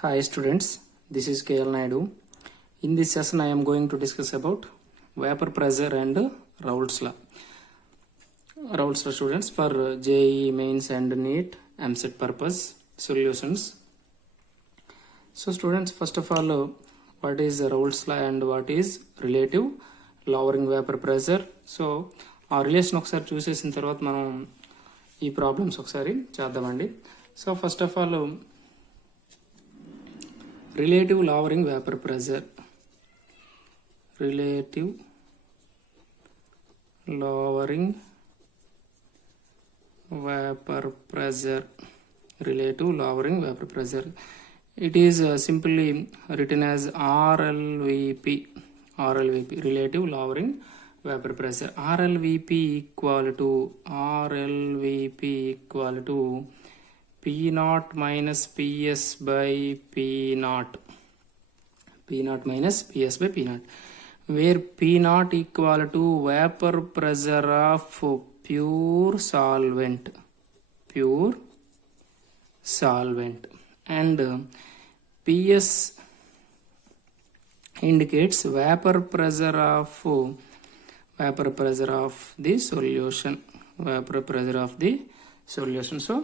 Hi students, this is KL Naidu. In this session I am going to discuss about vapor pressure and Raoult's law. Raoult's law students for JEE mains and NEET MCET purpose solutions. So students, first of all, what is Raoult's law and what is relative lowering vapor pressure? So ఆ relation ఒకసారి చూసేసిన తర్వాత మనం ఈ problems ఒకసారి చేద్దామండి. So first of all relative lowering vapor pressure, relative lowering vapor pressure, relative lowering vapor pressure. It is simply written as RLVP, relative lowering vapor pressure. RLVP equal to P naught minus Ps by P naught. P naught minus Ps by P naught. Where P naught equal to vapor pressure of pure solvent. And Ps indicates vapor pressure of the solution. So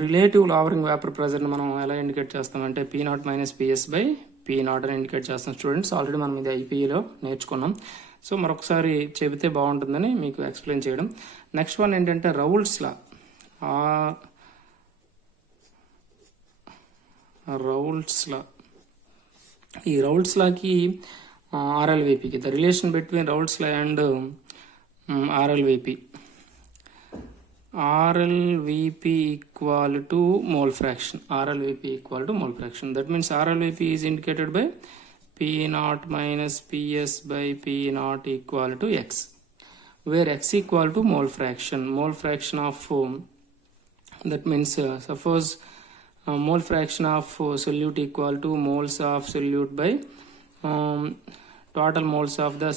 relative lowering vapour ప్రెజర్ని మనం ఎలా indicate చేస్తామంటే P naught minus PS by P naught అని indicate చేస్తాం students. Already మనం ఇది ఐపీఈలో నేర్చుకున్నాం. So మరొకసారి చెబితే బాగుంటుందని మీకు ఎక్స్ప్లెయిన్ చేయడం. నెక్స్ట్ వన్ ఏంటంటే రౌల్ట్స్ లా. ఈ రౌల్ట్స్ లాకి ఆర్ఎల్విపికి the relation between Raoult's law and RLVP. RLVP equal to mole fraction. That means RLVP is indicated by P naught minus Ps by P naught equal to X, where X equal to mole fraction of that means suppose mole fraction of solute equal to moles of solute by total moles of the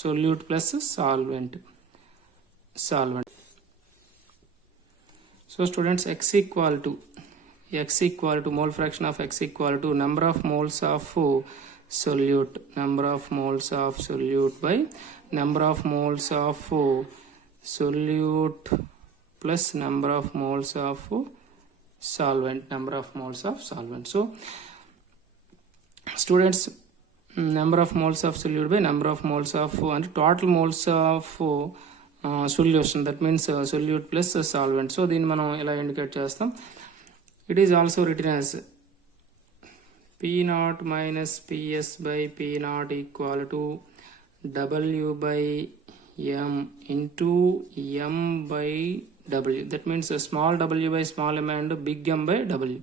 solute plus solvent. So students, X equal to mole fraction of X equal to number of moles of solute by number of moles of solute plus number of moles of solvent. So students, number of moles of solute by number of moles of and total moles of solution, that means solute plus solvent. So దీన్ని మనం ఎలా indicate చేస్తాం? It is also written as P naught minus Ps by P naught equal to W by M into M by W. That means small w by small m and big M by W.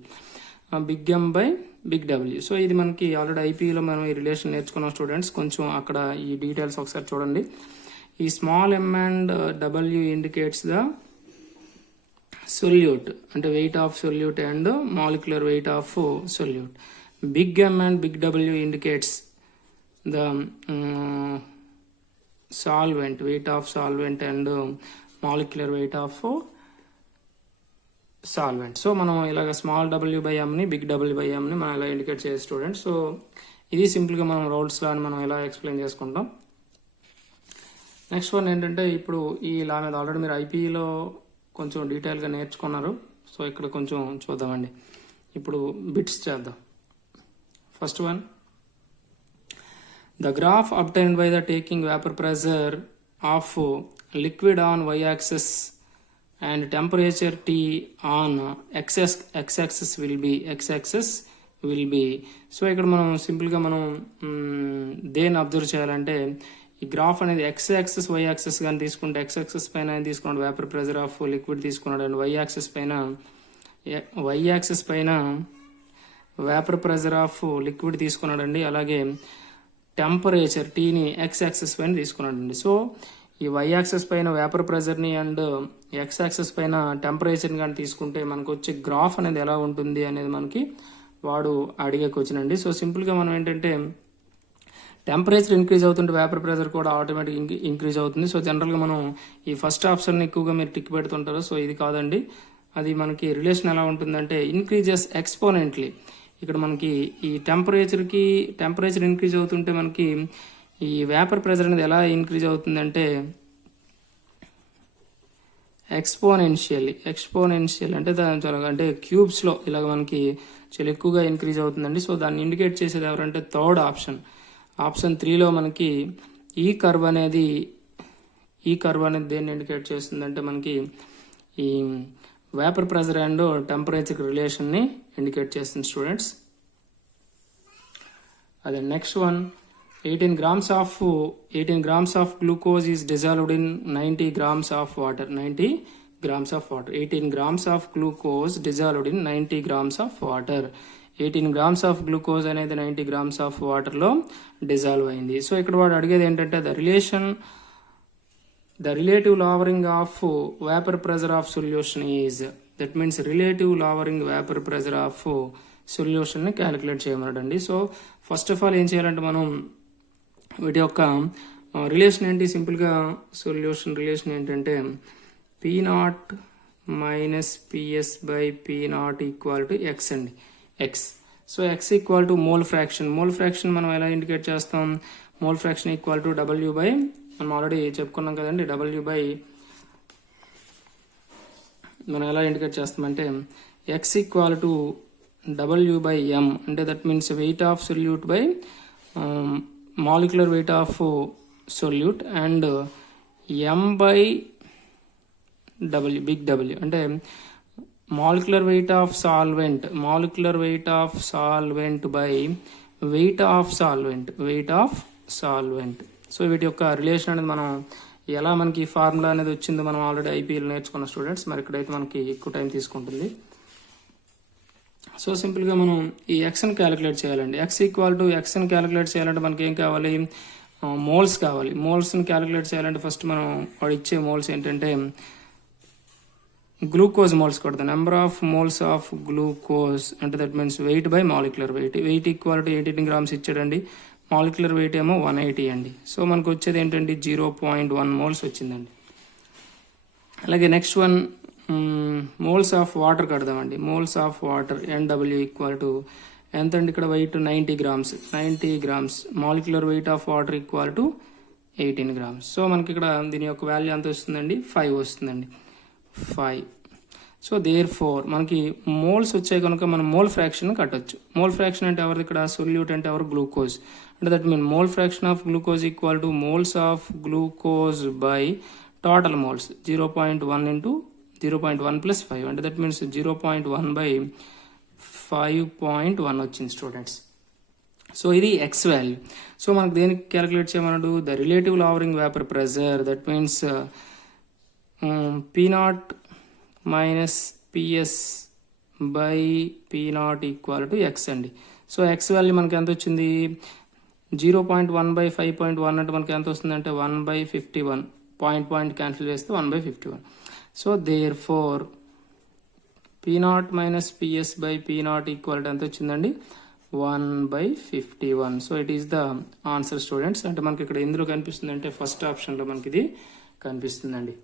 Big M by big W. So ఇది మనకి already ఐపీలో మనం ఈ relation నేర్చుకున్నాం students. కొంచెం అక్కడ ఈ details ఒకసారి చూడండి. ఈ small m and w indicates the solute అంటే weight of solute and molecular weight of solute. Big M and big W indicates the solvent, weight of solvent and molecular weight of solvent. So మనం ఇలాగ small w by mని big w by mని మనం ఇలా indicate చేయాలి students. So ఇది సింపుల్గా మనం రౌల్ట్స్ లా అని మనం ఎలా ఎక్స్ప్లెయిన్ చేసుకుంటాం. నెక్స్ట్ వన్ ఏంటంటే ఇప్పుడు ఈ లా మీద ఆల్రెడీ మీరు ఐపీఈలో కొంచెం డీటెయిల్గా నేర్చుకున్నారు. సో ఇక్కడ కొంచెం చూద్దామండి. ఇప్పుడు బిట్స్ చేద్దాం. First one, the graph obtained by the taking vapour pressure of liquid on y axis and temperature T on x axis will be. So ఇక్కడ మనం సింపుల్గా మనం దేన్ని అబ్జర్వ్ చేయాలంటే ఈ గ్రాఫ్ అనేది x యాక్సిస్ y యాక్సిస్ కానీ తీసుకుంటే x యాక్సిస్ పైన తీసుకున్నాడు వేపర్ ప్రెజర్ ఆఫ్ లిక్విడ్ తీసుకున్నాడు అండ్ y యాక్సిస్ పైన వేపర్ ప్రెజర్ ఆఫ్ లిక్విడ్ తీసుకున్నాడు అండి. అలాగే టెంపరేచర్ టీని x యాక్సిస్ పైన తీసుకున్నాడు అండి. సో ఈ y యాక్సిస్ పైన వేపర్ ప్రెజర్ని అండ్ x యాక్సిస్ పైన టెంపరేచర్ని కానీ తీసుకుంటే మనకు వచ్చే గ్రాఫ్ అనేది ఎలా ఉంటుంది అనేది మనకి వాడు అడిగే క్వశ్చన్ అండి. సో సింపుల్గా మనం ఏంటంటే టెంపరేచర్ ఇంక్రీజ్ అవుతుంటే వేపర్ ప్రెజర్ కూడా ఆటోమేటిక్ ఇంక్రీజ్ అవుతుంది. సో జనరల్గా మనం ఈ ఫస్ట్ ఆప్షన్ ఎక్కువగా మీరు టిక్ పెడుతుంటారు. సో ఇది కాదండి. అది మనకి రిలేషన్ ఎలా ఉంటుందంటే ఇంక్రీజెస్ ఎక్స్పోనెంట్లీ. ఇక్కడ మనకి ఈ టెంపరేచర్ ఇంక్రీజ్ అవుతుంటే మనకి ఈ వేపర్ ప్రెజర్ అనేది ఎలా ఇంక్రీజ్ అవుతుందంటే ఎక్స్పోనెన్షియల్ అంటే క్యూబ్స్లో ఇలాగ మనకి చాలా ఎక్కువగా ఇంక్రీజ్ అవుతుందండి. సో దాన్ని ఇండికేట్ చేసేది ఎవరంటే థర్డ్ ఆప్షన్ 3లో మనకి ఈ కర్వ్ అనేది దేన్ని ఇండికేట్ చేస్తుందంటే మనకి ఈ వేపర్ ప్రెజర్ అండ్ టెంపరేచర్ రిలేషన్ని ఇండికేట్ చేస్తుంది స్టూడెంట్స్. అదే next one 18 grams of glucose is dissolved in 90 grams of water. 18 grams of glucose dissolved in 90 grams of water. 18 grams of glucose అనేది 90 grams of water లో dissolve అయింది. So ఇక్కడ వాడు అడిగేది ఏంటంటే the relative lowering of vapor pressure of solution is, that means relative lowering vapor pressure of solution ని calculate చేయమన్నాడండి. So first of all ఏం చేయాలంటే మనం వీటి యొక్క రిలేషన్ ఏంటి, సింపుల్గా సొల్యూషన్ రిలేషన్ ఏంటంటే P0 minus PS by P0 equal to X అండి. So X equal to mole fraction మనం ఎలా ఇండికేట్ చేస్తాం, mole fraction equal to W by, మనం ఆల్రెడీ చెప్పుకున్నాం కదండి, W బై మనం ఎలా ఇండికేట్ చేస్తామంటే X equal to W by M, అంటే that means wait of solute by molecular weight of solute and M by W, big W, అంటే molecular weight of solvent by weight of solvent. So వీటి యొక్క relation అనేది మనం ఎలా మనకి formula అనేది వచ్చిందో మనం ఆల్రెడీ ఐపీఎల్ నేర్చుకున్న స్టూడెంట్స్, మరి ఇక్కడైతే మనకి ఎక్కువ టైం తీసుకుంటుంది. సో సింపుల్గా మనం ఈ ఎక్స్ని క్యాలిక్యులేట్ చేయాలండి. ఎక్స్ని క్యాలిక్యులేట్ చేయాలంటే మనకి ఏం కావాలి, మోల్స్ కావాలి. మోల్స్ని క్యాలిక్యులేట్ చేయాలంటే ఫస్ట్ మనం వాడు ఇచ్చే మోల్స్ ఏంటంటే గ్లూకోజ్ మోల్స్ కొడతాం. Number of moles of glucose అంటే that means weight by molecular weight equal to 18 grams ఇచ్చాడండి. మాలిక్యులర్ వెయిట్ ఏమో 180 అండి. సో మనకు వచ్చేది ఏంటంటే 0.1 మోల్స్ వచ్చిందండి. అలాగే next one moles of water కడదామండి. Moles of water NW equal to ఎంత అండి, ఇక్కడ weight 90 grams. Molecular weight of water equal to 18 grams. So మనకి ఇక్కడ దీని యొక్క వాల్యూ ఎంత వస్తుందండి, 5 వస్తుందండి, 5. సో దేర్ ఫోర్ మనకి మోల్స్ వచ్చాయి కనుక మనం మోల్ ఫ్రాక్షన్ కట్టొచ్చు. మోల్ ఫ్రాక్షన్ అంటే ఎవరిది, ఇక్కడ సొల్యూట్ అంటే ఎవరు, గ్లూకోజ్. అంటే that mean mole fraction of glucose equal to moles of glucose by total moles 0.1 into 0.1 plus 5, అంటే దట్ మీన్స్ 0.1 by 5.1 వచ్చింది స్టూడెంట్స్. సో ఇది ఎక్స్ వాల్యూ. సో మనకు దేనికి క్యాలిక్యులేట్ చేయమన్నాడు, the relative lowering vapour pressure, that means P0 minus PS by P0 equal to X అండి. So X value మనకి ఎంత వచ్చింది, 0.1 by 5.1 అంటే మనకి ఎంత వస్తుంది అంటే 1/51, పాయింట్ క్యాన్సిల్ చేస్తే 1/51. So therefore P0 minus PS by P0 equal to ఎంత వచ్చిందండి, 1/51. So it is the answer students. అంటే మనకి ఇక్కడ ఎందులో కనిపిస్తుంది అంటే ఫస్ట్ ఆప్షన్లో మనకి ఇది కనిపిస్తుందండి.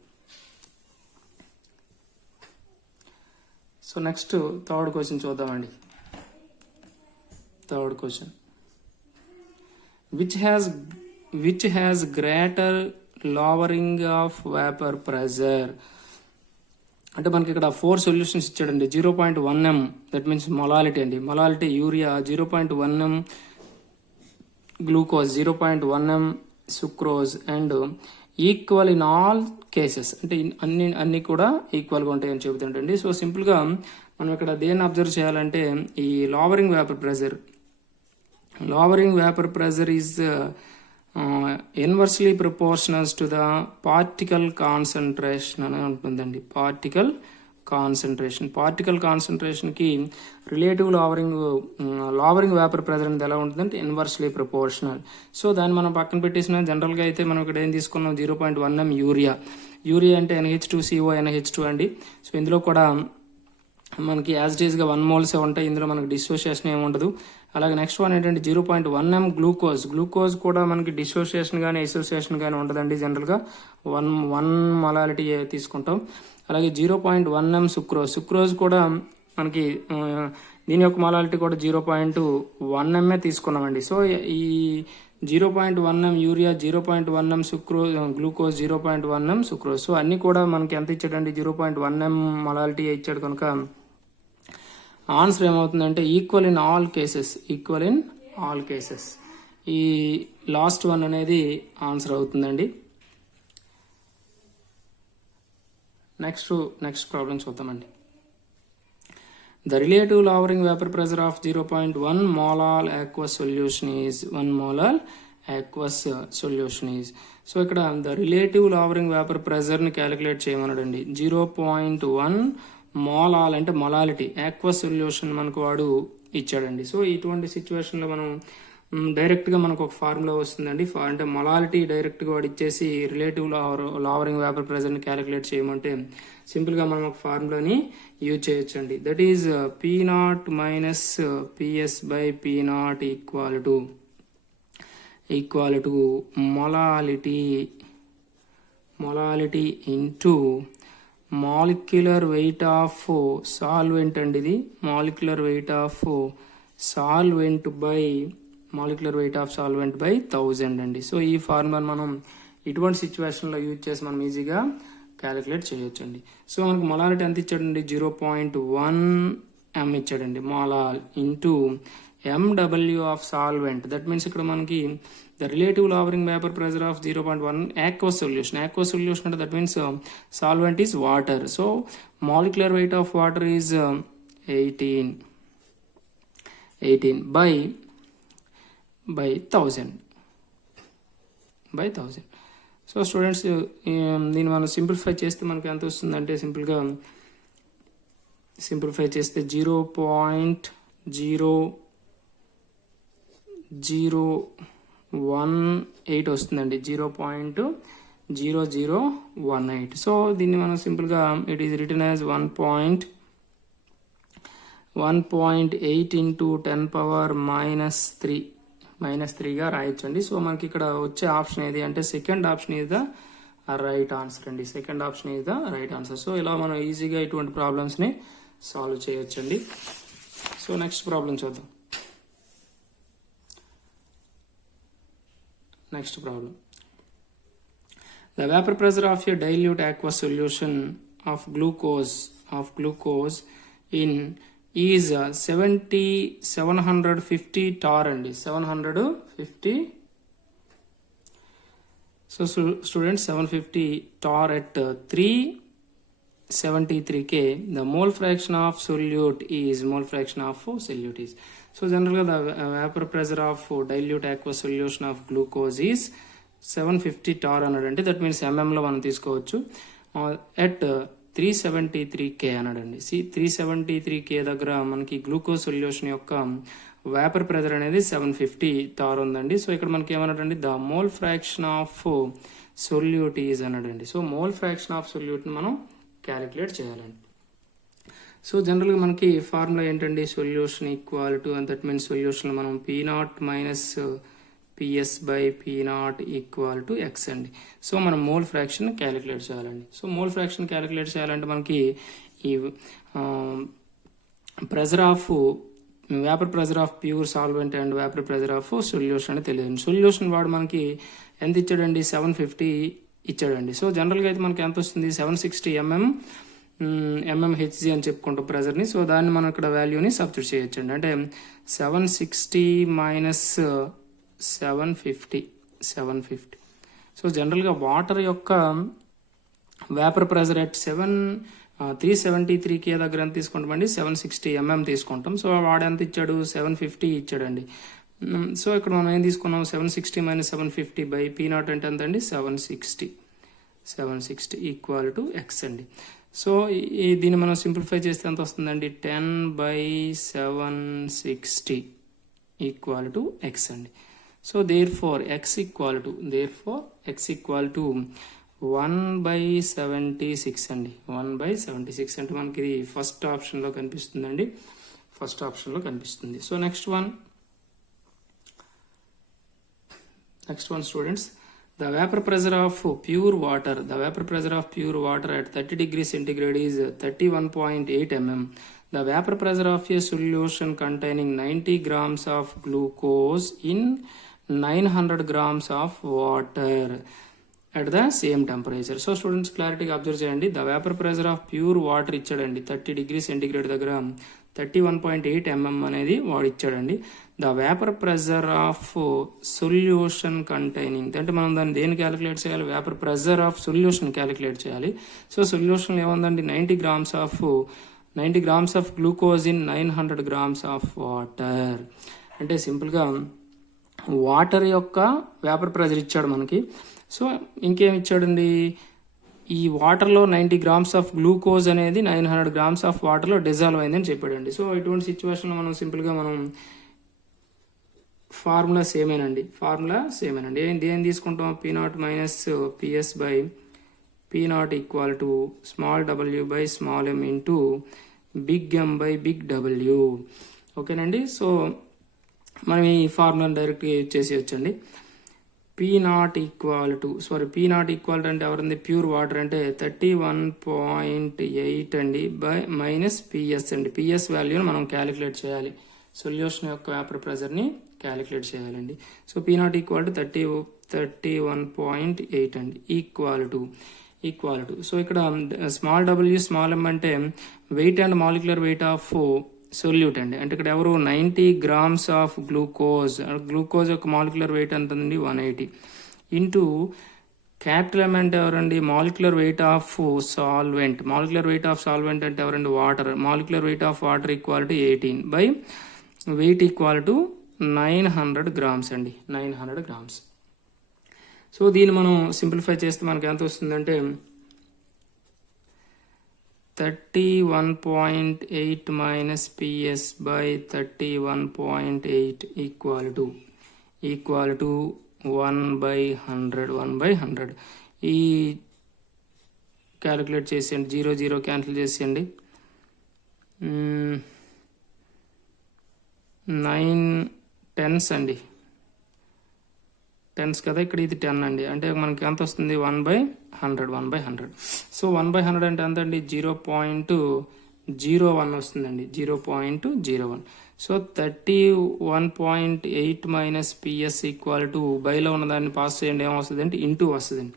సో నెక్స్ట్ థర్డ్ క్వశ్చన్ చూద్దామండి. Third question, which has greater lowering of vapor pressure. అంటే మనకి ఇక్కడ 4 సొల్యూషన్స్ ఇచ్చాడండి. 0.1 m, దట్ మీన్స్ మొలాలిటీ అండి, molality urea, 0.1 m glucose, 0.1 m sucrose and equal in all cases, అంటే అన్ని కూడా ఈక్వల్గా ఉంటాయని చెబుతుంటండి. సో సింపుల్గా మనం ఇక్కడ దేన్ని అబ్జర్వ్ చేయాలంటే ఈ lowering vapour pressure is inversely proportionals to the particle concentration అని ఉంటుందండి. పార్టికల్ కాన్సన్ట్రేషన్కి రిలేటివ్ లోవరింగ్ వేపర్ ప్రెజర్ అనేది ఎలా ఉంటుందంటే ఇన్వర్స్లీ ప్రపోర్షనల్. సో దాన్ని మనం పక్కన పెట్టేసిన జనరల్గా అయితే మనం ఇక్కడ ఏం తీసుకున్నాం, 0.1 m యూరియా అంటే NH2CO NH2 అండి. సో ఇందులో కూడా మనకి యాజ్ ఇట్ ఈస్గా 1 moles ఉంటాయి. ఇందులో మనకి డిసోసియేషన్ ఏమి ఉండదు. అలాగే నెక్స్ట్ వన్ ఏంటంటే 0.1 m గ్లూకోజ్ కూడా మనకి డిసోసియేషన్ కానీ అసోసియేషన్ కానీ ఉండదండి. జనరల్గా వన్ మొలాలిటీ తీసుకుంటాం. అలాగే 0.1 m సుక్రోజ్ కూడా మనకి దీని యొక్క మొలాలిటీ కూడా 0.1 m తీసుకున్నామండి. సో ఈ 0.1 m urea, 0.1 m glucose, 0.1 m sucrose, so అన్ని కూడా మనకి ఎంత ఇచ్చాడండి, 0.1 m మొలాలిటీ ఇచ్చాడు. కనుక ఆన్సర్ ఏమవుతుందంటే ఈక్వల్ ఇన్ ఆల్ కేసెస్. ఈ లాస్ట్ వన్ అనేది ఆన్సర్ అవుతుందండి. నెక్స్ట్ ప్రాబ్లం చూద్దామండి. The relative lowering vapor pressure of 0.1 mol aqueous solution is. So ఇక్కడ the relative lowering vapour pressure ని క్యాలిక్యులేట్ చేయమన్నాడండి. 0.1 మోలాల్ అంటే మొలాలిటీ ఆక్వస్ సొల్యూషన్ మనకు వాడు ఇచ్చాడండి. సో ఇటువంటి సిచ్యువేషన్ లో మనం డైరెక్ట్ గా మనకు ఒక ఫార్ములా వస్తుందండి. అంటే మొలాలిటీ డైరెక్ట్ గా వాడు ఇచ్చేసి రిలేటివ్ లవరింగ్ వేపర్ ప్రెజర్ ని క్యాలిక్యులేట్ చేయమంటే సింపుల్ గా మనం ఒక ఫార్ములాని యూజ్ చేయొచ్చండి. That is P0 minus PS by P0 equal to molality into molecular weight of solvent అండి. ఇది molecular weight of solvent by 1000 అండి. సో ఈ ఫార్ములా మనం ఇటువంటి సిచ్యువేషన్ లో యూజ్ చేసి మనం ఈజీగా క్యాలిక్యులేట్ చేయొచ్చండి. సో మనకు మొలాలిటీ ఎంత ఇచ్చాడండి, 0.1 m ఇచ్చాడండి. Molal into MW of solvent, that means ఇక్కడ మనకి the relative lowering vapour pressure of 0.1 aqueous solution అంటే that means solvent is water. So molecular weight of water is 18 by 1000. So students దీన్ని మనం simplify చేస్తే మనకి ఎంత వస్తుందంటే సింపుల్గా సింప్లిఫై చేస్తే 0.0018 వస్తుందండి. 0.0018. సో దీన్ని మనం సింపుల్గా it is written as 1.8 into 10⁻³ -3గా రాయొచ్చండి. సో మనకి ఇక్కడ వచ్చే ఆప్షన్ ఏది అంటే second option is the right answer అండి. సో ఇలా మనం ఈజీగా ఇటువంటి ప్రాబ్లమ్స్ ని సాల్వ్ చేయొచ్చండి. సో నెక్స్ట్ ప్రాబ్లం చూద్దాం. Next problem, the vapour pressure of a dilute aqueous solution of glucose in is 750 tar అండి. 750. So students 750 tar at 373 K. The mole fraction of solute is so జనరల్గా the vapour pressure of dilute aqueous solution of glucose is 750 tar అన్నాడంటే that means mm లో మనం తీసుకోవచ్చు. At 373 K అన్నాడండి. 373 K దగ్గర మనకి glucose solution యొక్క vapour pressure అనేది 750 టార్ ఉందండి. సో ఇక్కడ మనకి ఏమన్నాడండి, the mole fraction of solute is అన్నాడండి. So mole fraction of solute ని మనం క్యాలిక్యులేట్ చేయాలండి. సో జనరల్గా మనకి ఫార్ములా ఏంటండి, solution equal to that means solution మనం P0 minus PS by P0 equal to X అండి. సో మనం మోల్ ఫ్రాక్షన్ క్యాలిక్యులేట్ చేయాలండి. సో మోల్ ఫ్రాక్షన్ క్యాలిక్యులేట్ చేయాలంటే మనకి ఈ pressure of vapour pressure of pure solvent and vapour pressure of solution అని తెలియదు. Solution వాడు మనకి ఎంత ఇచ్చాడండి, 750 ఇచ్చాడండి. సో జనరల్గా అయితే మనకి ఎంత వస్తుంది, 760 mmHg అని చెప్పుకుంటాం ప్రెజర్ని. సో దాన్ని మనం ఇక్కడ వాల్యూని సబ్స్టిట్యూట్ చేయొచ్చండి. అంటే 760 మైనస్ 750. సో జనరల్గా వాటర్ యొక్క వేపర్ ప్రెజర్ అట్ 373 K దగ్గర ఎంత తీసుకుంటామండి, 760 mm తీసుకుంటాం. సో వాడు ఎంత ఇచ్చాడు, 750 ఇచ్చాడండి. సో ఇక్కడ మనం ఏం తీసుకున్నాం, 760 మైనస్ 750 బై P0 అంటే ఎంత అండి, 760 ఈక్వల్ టు X అండి. సో దీన్ని మనం సింప్లిఫై చేస్తే ఎంత వస్తుందండి, 10/760 ఈక్వల్ టు X అండి. So therefore x equal to 1/76 అండి. 1/76 అంటే మనకి ఇది ఫస్ట్ ఆప్షన్ లో కనిపిస్తుందండి. So next one, next one students, the vapor pressure of pure water at 30 degrees centigrade is 31.8 mm. The vapor pressure of a solution containing 90 grams of glucose in 900 grams of water at the same temperature. So students క్లారిటీగా observe చేయండి. The vapour pressure of pure water ఇచ్చాడండి 30 degree centigrade దగ్గర 31.8 mm అనేది వాడు ఇచ్చాడండి. The vapour pressure of solution containing అంటే మనం దాన్ని దేన్ని క్యాలిక్యులేట్ చేయాలి, vapour pressure of solution calculate చేయాలి. సో సొల్యూషన్ ఏముందండి 90 grams of glucose in 900 grams of water. అంటే సింపుల్గా వాటర్ యొక్క వేపర్ ప్రెజర్ ఇచ్చాడు మనకి. సో ఇంకేం ఇచ్చాడండి, ఈ వాటర్లో 90 grams ఆఫ్ గ్లూకోజ్ అనేది 900 grams ఆఫ్ వాటర్లో డిజాల్వ్ అయిందని చెప్పాడండి. సో ఇటువంటి సిచ్యువేషన్లో మనం సింపుల్గా ఫార్ములా సేమేనండి. ఏం తీసుకుంటాం, P0 minus PS by P0 equal to small w by small m into big M by big W. ఓకేనండి. సో మనం ఈ ఫార్ములాని డైరెక్ట్గా యూజ్ చేసి వచ్చండి. P0 ఈక్వల్ టు అంటే ఎవరండి, ప్యూర్ వాటర్ అంటే 31.8 అండి బై మైనస్ PS అండి. PS వాల్యూని మనం క్యాలిక్యులేట్ చేయాలి, సొల్యూషన్ యొక్క వేపర్ ప్రెజర్ని క్యాలిక్యులేట్ చేయాలండి. సో P0 ఈక్వల్ టు 31.8 అండి ఈక్వల్ టు సో ఇక్కడ స్మాల్ w స్మాల్ m అంటే weight and molecular weight of solute అండి. అంటే ఇక్కడ ఎవరు 90 grams ఆఫ్ గ్లూకోజ్ యొక్క మాలిక్యులర్ వెయిట్ ఎంత అండి 180 ఇంటూ క్యాపిటల్ M అంటే ఎవరండి మాలిక్యులర్ వెయిట్ ఆఫ్ సాల్వెంట్ అంటే ఎవరండి water. Molecular weight of water equal to 18 by weight equal to 900 grams అండి, 900 grams. సో దీన్ని మనం సింప్లిఫై చేస్తే మనకి ఎంత వస్తుందంటే 31.8 minus PS by 31.8 equal to 1/100. ఈ క్యాలిక్యులేట్ చేసేయండి, 0 క్యాన్సిల్ చేసేయండి. 9 10s అండి, 10s కదా, ఇక్కడ ఇది 10 అండి. అంటే మనకి ఎంత వస్తుంది 1/100. సో 1/100 అంటే ఎంత అండి 0.01 వస్తుందండి, 0.01. So 31.8 minus PS equal to బైలో ఉన్న దాన్ని పాస్ చేయండి, ఏమొస్తుంది అంటే ఇంటూ వస్తుందండి.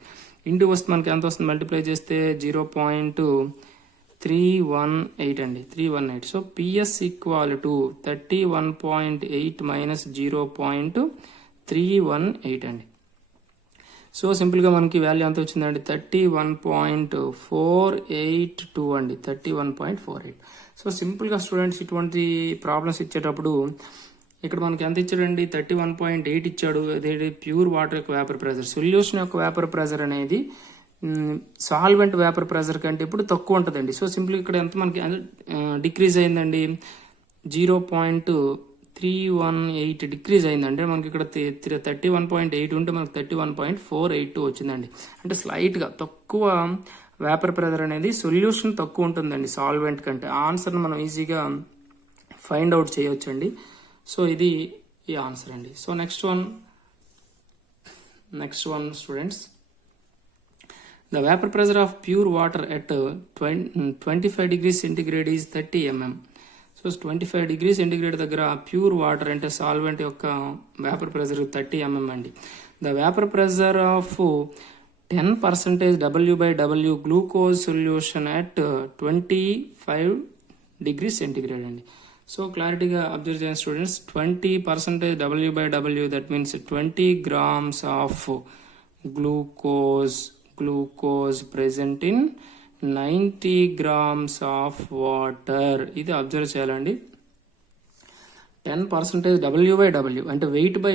ఇంటూ వస్తే మనకి ఎంత వస్తుంది, మల్టిప్లై చేస్తే 0.318 అండి, 318. So PS equal to 31.8 minus 0.318 అండి. సో సింపుల్గా మనకి వాల్యూ ఎంత వచ్చిందండి 31.482 అండి, 31.48. సో సింపుల్గా స్టూడెంట్స్ ఇటువంటి ప్రాబ్లమ్స్ ఇచ్చేటప్పుడు ఇక్కడ మనకి ఎంత ఇచ్చాడండి 31.8 ఇచ్చాడు. అదే ప్యూర్ వాటర్ యొక్క వేపర్ ప్రెజర్, సొల్యూషన్ యొక్క వేపర్ ప్రెజర్ అనేది సాల్వెంట్ వేపర్ ప్రెజర్ కంటే ఇప్పుడు తక్కువ ఉంటుందండి. సో సింపుల్గా ఇక్కడ ఎంత మనకి డిక్రీజ్ అయిందండి 0.318 డిక్రీజ్ అయిందంటే మనకి ఇక్కడ 31.8 ఉంటే మనకి 31.482 వచ్చిందండి. అంటే స్లైట్గా తక్కువ వేపర్ ప్రెజర్ అనేది సొల్యూషన్ తక్కువ ఉంటుందండి సాల్వెంట్ కంటే. ఆన్సర్ని మనం ఈజీగా ఫైండ్ అవుట్ చేయొచ్చండి. సో ఇది ఈ ఆన్సర్ అండి. So next one students, the vapour pressure of pure water at 25 degrees centigrade is 30 mm. So 25 degrees centigrade దగ్గర ప్యూర్ వాటర్ అంటే సాల్వెంట్ యొక్క వేపర్ ప్రెజర్ 30 mm అండి. The vapour pressure of 10% W/W glucose solution at 25 degrees centigrade అండి. So క్లారిటీగా observe చేయండి students, 20% W/W that means 20 grams of glucose present in 90 grams of water. ఇది observe చేయాలండి. 10% W/W అంటే weight by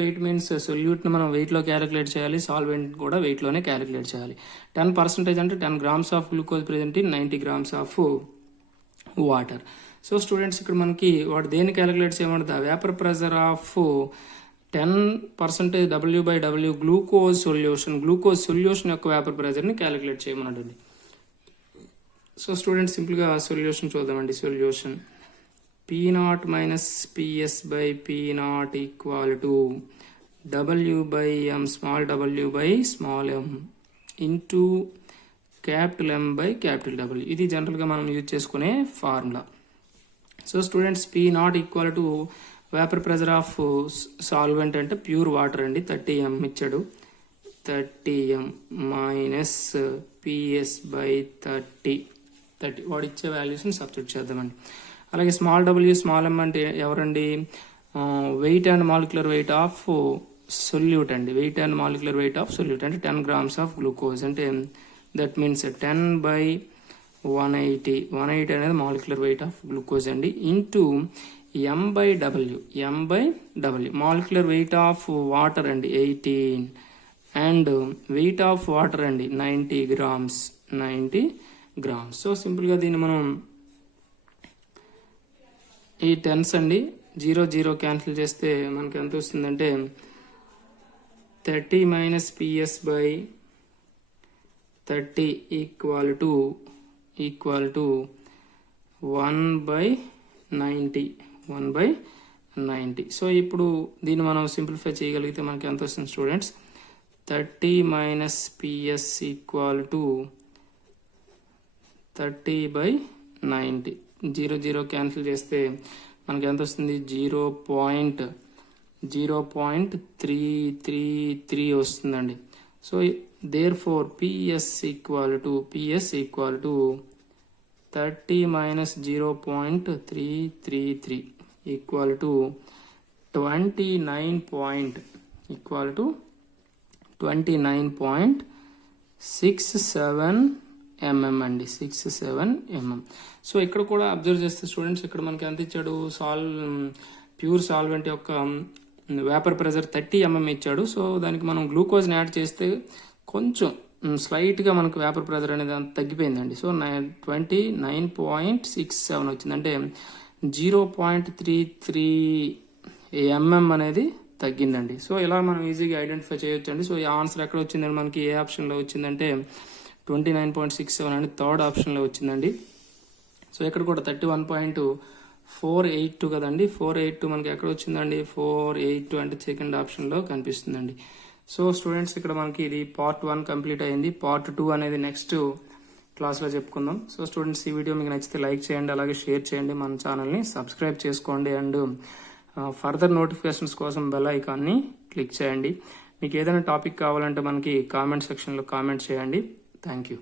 weight means సొల్యూట్ని మనం వెయిట్లో calculate చేయాలి, solvent కూడా వెయిట్లోనే క్యాలిక్యులేట్ చేయాలి. 10% అంటే 10 grams of glucose present in 90 grams of water. So students ఇక్కడ మనకి వాడు దేన్ని క్యాలిక్యులేట్ చేయమంటుంది, vapour pressure of 10% W/W glucose solution యొక్క వేపర్ ప్రెజర్ని క్యాలిక్యులేట్ చేయమనండి. సో స్టూడెంట్స్ సింపుల్గా సొల్యూషన్ చూద్దామండి. Solution P0 minus PS by P0 equal to W by M, small w by small m into capital M by capital W. ఇది జనరల్గా మనం use చేసుకునే ఫార్ములా. So students P naught equal to vapour pressure of solvent అంటే pure water అండి, 30 m ఇచ్చాడు. 30 m minus PS by 30 వాడు ఇచ్చే వాల్యూస్ని సబ్స్టిట్యూట్ చేద్దామండి. అలాగే స్మాల్ w స్మాల్ m అంటే ఎవరండి, weight and molecular weight of solute అండి. Weight and molecular weight of solute అంటే 10 grams ఆఫ్ గ్లూకోజ్ అంటే దట్ మీన్స్ 10 by 180 అనేది మాలిక్యులర్ వెయిట్ ఆఫ్ గ్లూకోజ్ అండి, into m by w molecular weight of water అండి 18 and wait of water అండి 90 grams. So సింపుల్గా దీన్ని మనం ఈ టెన్స్ అండి 0 క్యాన్సిల్ చేస్తే మనకి ఎంత వస్తుందంటే 30 minus PS by 30 equal to 1/90. So ఇప్పుడు దీన్ని మనం సింప్లిఫై చేయగలిగితే మనకి ఎంత వస్తుంది students, 30 minus PS equal to 30/90. 0 cancel చేస్తే మనకి ఎంత వస్తుంది, 0.333 వస్తుందండి. So therefore PS equal to 30 minus 0.333 equal to 29.67 mm అండి, 67 mm. సో ఇక్కడ కూడా అబ్జర్వ్ చేస్తే స్టూడెంట్స్ ఇక్కడ మనకి ఎంత ఇచ్చాడు, ప్యూర్ సాల్వెంట్ యొక్క వేపర్ ప్రెజర్ 30 mm ఇచ్చాడు. సో దానికి మనం గ్లూకోజ్ని యాడ్ చేస్తే కొంచెం స్లైట్గా మనకు వేపర్ ప్రెజర్ అనేది అంత తగ్గిపోయిందండి. సో 29.67 వచ్చింది, అంటే 0.33 mm అనేది తగ్గిందండి. సో ఇలా మనం ఈజీగా ఐడెంటిఫై చేయొచ్చు అండి. సో ఈ ఆన్సర్ ఎక్కడ వచ్చిందండి, మనకి ఏ ఆప్షన్లో వచ్చిందంటే 29.67 అనేది థర్డ్ ఆప్షన్లో వచ్చిందండి. సో ఇక్కడ కూడా 31.482 కదండి, 482 మనకి ఎక్కడ వచ్చిందండి, 482 అంటే సెకండ్ ఆప్షన్లో కనిపిస్తుందండి. సో స్టూడెంట్స్ ఇక్కడ మనకి ఇది పార్ట్ 1 కంప్లీట్ అయింది. పార్ట్ 2 అనేది నెక్స్ట్ క్లాస్లో చెప్పుకుందాం. సో స్టూడెంట్స్ ఈ వీడియో మీకు నచ్చితే లైక్ చేయండి, అలాగే షేర్ చేయండి, మన ఛానల్ని సబ్స్క్రైబ్ చేసుకోండి అండ్ ఫర్దర్ నోటిఫికేషన్స్ కోసం బెల్ ఐకాన్ని క్లిక్ చేయండి. మీకు ఏదైనా టాపిక్ కావాలంటే మనకి కామెంట్ సెక్షన్లో కామెంట్ చేయండి. Thank you.